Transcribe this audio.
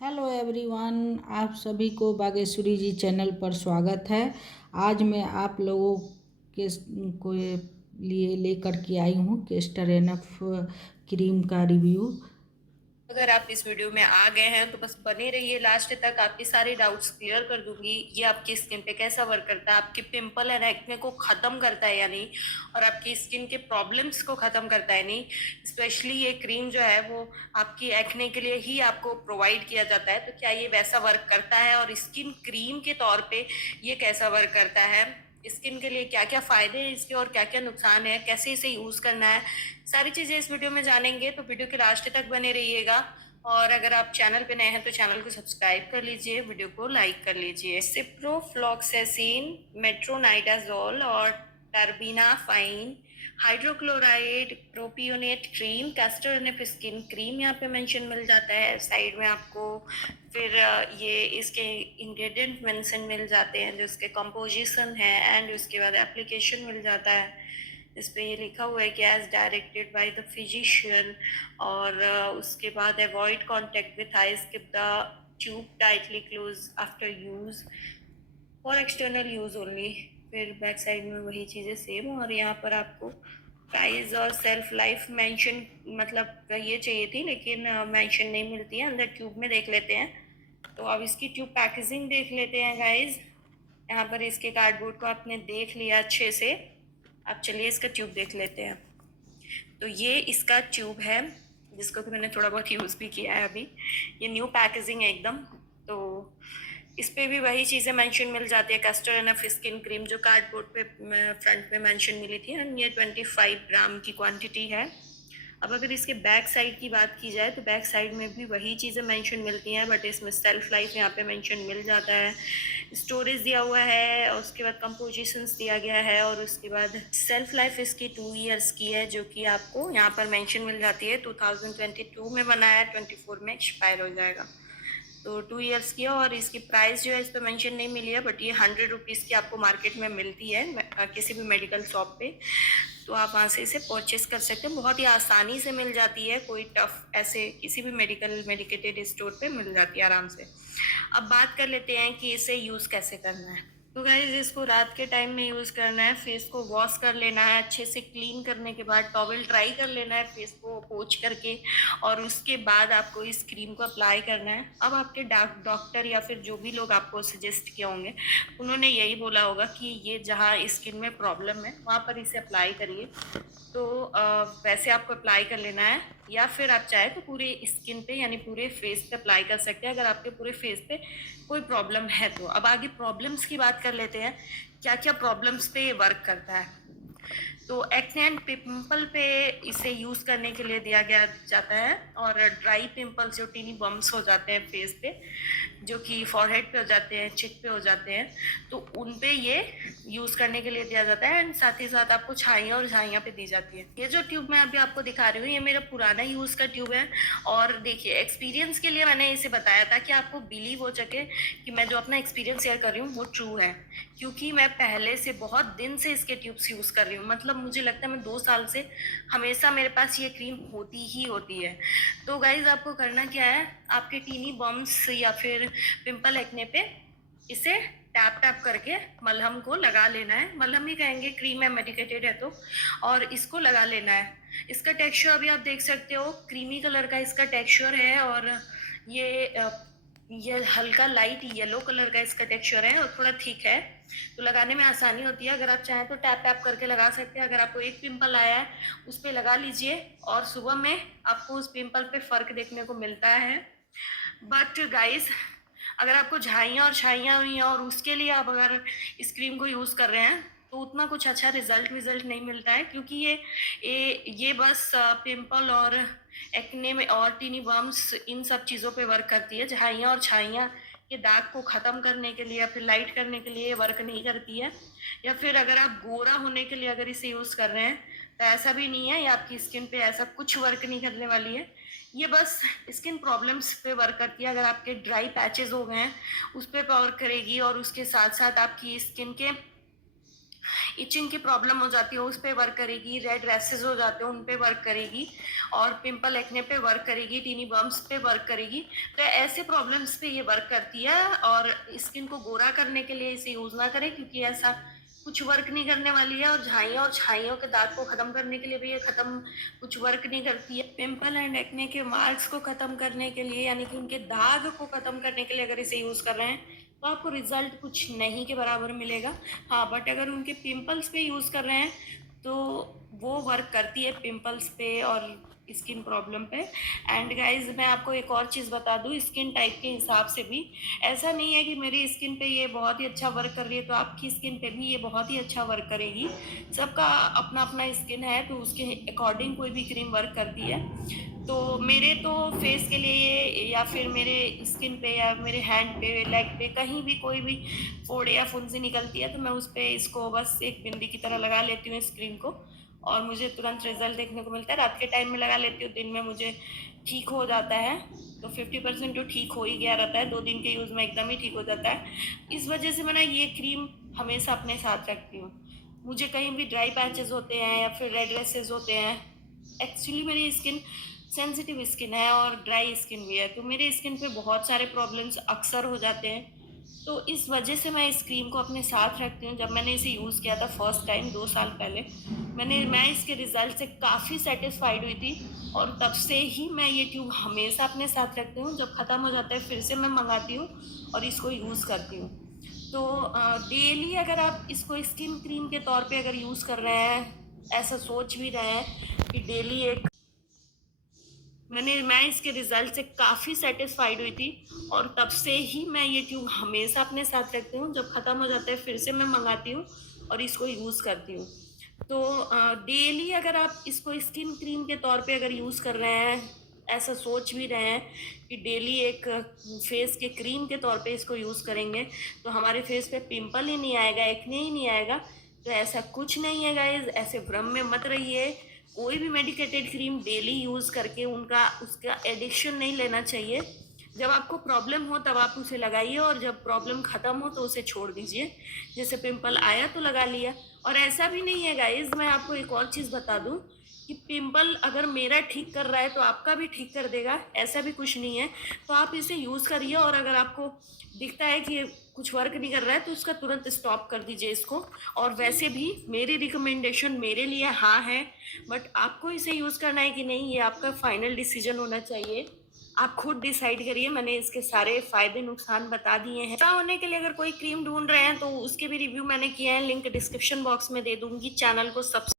Hello everyone, आप सभी को बागेश्वरी जी चैनल पर स्वागत है। आज मैं आप लोगों के को लिए लेकर के आई हूँ केस्टर एनएफ क्रीम का रिव्यू। अगर आप इस वीडियो में आ गए हैं तो बस बने रहिए लास्ट तक, आपके सारे डाउट्स क्लियर कर दूंगी। ये आपकी स्किन पे कैसा वर्क करता है, आपके पिंपल एंड एक्ने को खत्म करता है या नहीं, और आपकी स्किन के प्रॉब्लम्स को खत्म करता है नहीं। स्पेशली ये क्रीम जो है वो आपकी एक्ने के लिए ही आपको प्रोवाइड किया जाता है, तो क्या ये वैसा वर्क करता है और स्किन क्रीम के तौर पे ये कैसा वर्क करता है, स्किन के लिए क्या क्या फायदे हैं इसके और क्या क्या नुकसान है, कैसे इसे यूज करना है, सारी चीजें इस वीडियो में जानेंगे। तो वीडियो के लास्ट तक बने रहिएगा। और अगर आप चैनल पे नए हैं तो चैनल को सब्सक्राइब कर लीजिए, वीडियो को लाइक कर लीजिए। सिप्रोफ्लॉक्सेसिन, मेट्रोनाइडाजोल और terbinafine, hydrochloride, propionate cream, castor NF skin cream यहाँ पे मेंशन मिल जाता है साइड में आपको। फिर ये इसके इंग्रेडिएंट मेंशन मिल जाते हैं, जो इसके कंपोजिशन है, एंड उसके बाद एप्लीकेशन मिल जाता है। इस पे ये लिखा हुआ है कि as directed by the physician, और उसके बाद avoid contact with eyes, keep the tube tightly close after use, for external use only. फिर बैक साइड में वही चीज़ें सेम, और यहाँ पर आपको प्राइस और सेल्फ लाइफ मेंशन, मतलब ये चाहिए थी लेकिन मेंशन नहीं मिलती है। अंदर ट्यूब में देख लेते हैं, तो अब इसकी ट्यूब पैकेजिंग देख लेते हैं गाइज। यहाँ पर इसके कार्डबोर्ड को आपने देख लिया अच्छे से, अब चलिए इसका ट्यूब देख लेते हैं। तो ये इसका ट्यूब है, जिसको कि मैंने थोड़ा बहुत यूज़ भी किया है अभी। ये न्यू पैकेजिंग है एकदम। तो इस पे भी वही चीज़ें मेंशन मिल जाती है, कैस्टर एनएफ स्किन क्रीम जो कार्डबोर्ड पे फ्रंट पे मेंशन मिली थी, एंड ये 25 ग्राम की क्वांटिटी है। अब अगर इसके बैक साइड की बात की जाए तो बैक साइड में भी वही चीज़ें मेंशन मिलती हैं, बट इसमें सेल्फ लाइफ यहाँ पे मेंशन मिल जाता है, स्टोरेज दिया हुआ है, और उसके बाद कंपोजिशंस दिया गया है, और उसके बाद सेल्फ लाइफ इसकी 2 ईयर्स की है, जो कि आपको यहाँ पर मेंशन मिल जाती है। 2022 में बनाया है, 24 में एक्सपायर हो जाएगा। तो 2 ईयर्स की है, और इसकी प्राइस जो है इस पर मेंशन नहीं मिली है, बट ये 100 रुपीज़ की आपको मार्केट में मिलती है किसी भी मेडिकल शॉप पे। तो आप वहाँ से इसे परचेस कर सकते हैं, बहुत ही आसानी से मिल जाती है, कोई टफ ऐसे किसी भी मेडिकेटेड स्टोर पे मिल जाती है आराम से। अब बात कर लेते हैं कि इसे यूज़ कैसे करना है। तो गाइज इसको रात के टाइम में यूज़ करना है, फेस को वॉश कर लेना है अच्छे से, क्लीन करने के बाद टॉवल ड्राई कर लेना है फेस को पोंछ करके, और उसके बाद आपको इस क्रीम को अप्लाई करना है। अब आपके डॉक्टर या फिर जो भी लोग आपको सजेस्ट किए होंगे, उन्होंने यही बोला होगा कि ये जहाँ स्किन में प्रॉब्लम है वहाँ पर इसे अप्लाई करिए। तो वैसे आपको अप्लाई कर लेना है, या फिर आप चाहे तो पूरे स्किन पे यानी पूरे फेस पे अप्लाई कर सकते हैं, अगर आपके पूरे फेस पे कोई प्रॉब्लम है तो। अब आगे प्रॉब्लम्स की बात कर लेते हैं, क्या क्या प्रॉब्लम्स पे ये वर्क करता है। तो एक्ने एंड पिंपल पे इसे यूज़ करने के लिए दिया गया जाता है, और ड्राई पिंपल्स जो टीनी बम्स हो जाते हैं फेस पे, जो कि फॉरहेड पे हो जाते हैं, चिक पे हो जाते हैं, तो उन पे ये यूज़ करने के लिए दिया जाता है, एंड साथ ही साथ आपको छाइयाँ और झाइयाँ पे दी जाती है। ये जो ट्यूब मैं अभी आपको दिखा रही हूँ, ये मेरा पुराना यूज़ का ट्यूब है, और देखिए एक्सपीरियंस के लिए मैंने इसे बताया था कि आपको बिलीव हो सके कि मैं जो अपना एक्सपीरियंस शेयर कर रही हूँ वो ट्रू है, क्योंकि मैं पहले से बहुत दिन से इसके ट्यूब्स यूज़ कर रही हूँ। मतलब मुझे लगता है मैं 2 साल से हमेशा मेरे पास ये क्रीम होती ही होती है। तो गाइज आपको करना क्या है, आपके टीनी बम्स या फिर पिंपल एक्ने पे इसे टैप टैप करके मलहम को लगा लेना है। मलहम ही कहेंगे, क्रीम है, मेडिकेटेड है तो। और इसको लगा लेना है। इसका टेक्सचर अभी आप देख सकते हो, क्रीमी कलर का इसका टेक्सचर है, और ये हल्का लाइट येलो कलर का इसका टेक्सचर है, और थोड़ा थिक है, तो लगाने में आसानी होती है। अगर आप चाहें तो टैप टैप करके लगा सकते हैं। अगर आपको एक पिंपल आया है उस पर लगा लीजिए, और सुबह में आपको उस पिंपल पे फर्क देखने को मिलता है। बट गाइस, अगर आपको झाइयाँ और छाइयाँ हुई हैं और उसके लिए आप अगर इस क्रीम को यूज़ कर रहे हैं, तो उतना कुछ अच्छा रिजल्ट नहीं मिलता है, क्योंकि ये बस पिंपल और एक्ने में और टीनी बम्स इन सब चीज़ों पे वर्क करती है। झाइयाँ और छाइयाँ ये दाग को ख़त्म करने के लिए या फिर लाइट करने के लिए वर्क नहीं करती है। या फिर अगर आप गोरा होने के लिए अगर इसे यूज़ कर रहे हैं, तो ऐसा भी नहीं है, या आपकी स्किन पे ऐसा कुछ वर्क नहीं करने वाली है। ये बस स्किन प्रॉब्लम्स पे वर्क करती है। अगर आपके ड्राई पैचेस हो गए हैं उस पर वर्क करेगी, और उसके साथ साथ आपकी स्किन के इचिंग की प्रॉब्लम हो जाती है उस पे वर्क करेगी, रेड रैसेस हो जाते हैं उन पे वर्क करेगी, और पिंपल एक्ने पे वर्क करेगी, टीनी बम्स पे वर्क करेगी। तो ऐसे प्रॉब्लम्स पे ये वर्क करती है। और स्किन को गोरा करने के लिए इसे यूज ना करें, क्योंकि ऐसा कुछ वर्क नहीं करने वाली है। और छाइयों के दाग को खत्म करने के लिए भी ये खत्म कुछ वर्क नहीं करती है। पिंपल एंड एक्ने के मार्क्स को खत्म करने के लिए, यानी कि उनके दाग को खत्म करने के लिए अगर इसे यूज कर रहे हैं तो आपको रिजल्ट कुछ नहीं के बराबर मिलेगा। हाँ, बट अगर उनके पिंपल्स पे यूज कर रहे हैं तो वो वर्क करती है पिंपल्स पे और स्किन प्रॉब्लम पे। एंड गाइज, मैं आपको एक और चीज़ बता दूँ, स्किन टाइप के हिसाब से भी ऐसा नहीं है कि मेरी स्किन पे ये बहुत ही अच्छा वर्क कर रही है तो आपकी स्किन पे भी ये बहुत ही अच्छा वर्क करेगी। सबका अपना अपना स्किन है, तो उसके अकॉर्डिंग कोई भी क्रीम वर्क करती है। तो मेरे तो फेस के लिए या फिर मेरे स्किन पे या मेरे हैंड पे, लेग पे, कहीं भी कोई भी फोड़े या फुंसी निकलती है तो मैं उस पर इसको बस एक बिंदी की तरह लगा लेती हूँ इस क्रीम को, और मुझे तुरंत रिजल्ट देखने को मिलता है। रात के टाइम में लगा लेती हूँ, दिन में मुझे ठीक हो जाता है। तो 50% तो ठीक हो ही गया रहता है, 2 दिन के यूज़ में एकदम ही ठीक हो जाता है। इस वजह से मैं ना ये क्रीम हमेशा अपने साथ रखती हूँ। मुझे कहीं भी ड्राई पैचेस होते हैं या फिर रेड रेसेस होते हैं, एक्चुअली मेरी स्किन सेंसिटिव स्किन है और ड्राई स्किन भी है, तो मेरे स्किन पे बहुत सारे प्रॉब्लम्स अक्सर हो जाते हैं। तो इस वजह से मैं इस क्रीम को अपने साथ रखती हूँ। जब मैंने इसे यूज़ किया था फर्स्ट टाइम 2 साल पहले, मैं इसके रिजल्ट से काफ़ी सेटिस्फाइड हुई थी, और तब से ही मैं ये ट्यूब हमेशा अपने साथ रखती हूँ। जब ख़त्म हो जाता है फिर से मैं मंगाती हूँ और इसको यूज़ करती हूँ। तो डेली अगर आप इसको स्किन क्रीम के तौर पे अगर यूज़ कर रहे हैं, ऐसा सोच भी रहे हैं कि डेली एक, मैं इसके रिजल्ट से काफ़ी सेटिस्फाइड हुई थी, और तब से ही मैं ये ट्यूब हमेशा अपने साथ रखती हूँ। जब ख़त्म हो जाता है फिर से मैं मंगाती हूँ और इसको यूज़ करती हूँ। तो डेली अगर आप इसको स्किन क्रीम के तौर पे अगर यूज़ कर रहे हैं, ऐसा सोच भी रहे हैं कि डेली एक फेस के क्रीम के तौर पे इसको यूज़ करेंगे तो हमारे फेस पे पिंपल ही नहीं आएगा, एक्ने ही नहीं आएगा, तो ऐसा कुछ नहीं है गाइज। ऐसे भ्रम में मत रहिए। कोई भी मेडिकेटेड क्रीम डेली यूज़ करके उसका एडिक्शन नहीं लेना चाहिए। जब आपको प्रॉब्लम हो तब आप उसे लगाइए, और जब प्रॉब्लम ख़त्म हो तो उसे छोड़ दीजिए। जैसे पिंपल आया तो लगा लिया। और ऐसा भी नहीं है गाइज, मैं आपको एक और चीज़ बता दूं कि पिंपल अगर मेरा ठीक कर रहा है तो आपका भी ठीक कर देगा, ऐसा भी कुछ नहीं है। तो आप इसे यूज़ करिए, और अगर आपको दिखता है कि कुछ वर्क नहीं कर रहा है तो उसका तुरंत स्टॉप कर दीजिए इसको। और वैसे भी मेरी रिकमेंडेशन मेरे लिए हाँ है, बट आपको इसे यूज़ करना है कि नहीं ये आपका फाइनल डिसीजन होना चाहिए। आप खुद डिसाइड करिए। मैंने इसके सारे फायदे नुकसान बता दिए हैं। ऐसा होने के लिए अगर कोई क्रीम ढूंढ रहे हैं तो उसके भी रिव्यू मैंने किए हैं, लिंक डिस्क्रिप्शन बॉक्स में दे दूंगी। चैनल को सब्सक्राइब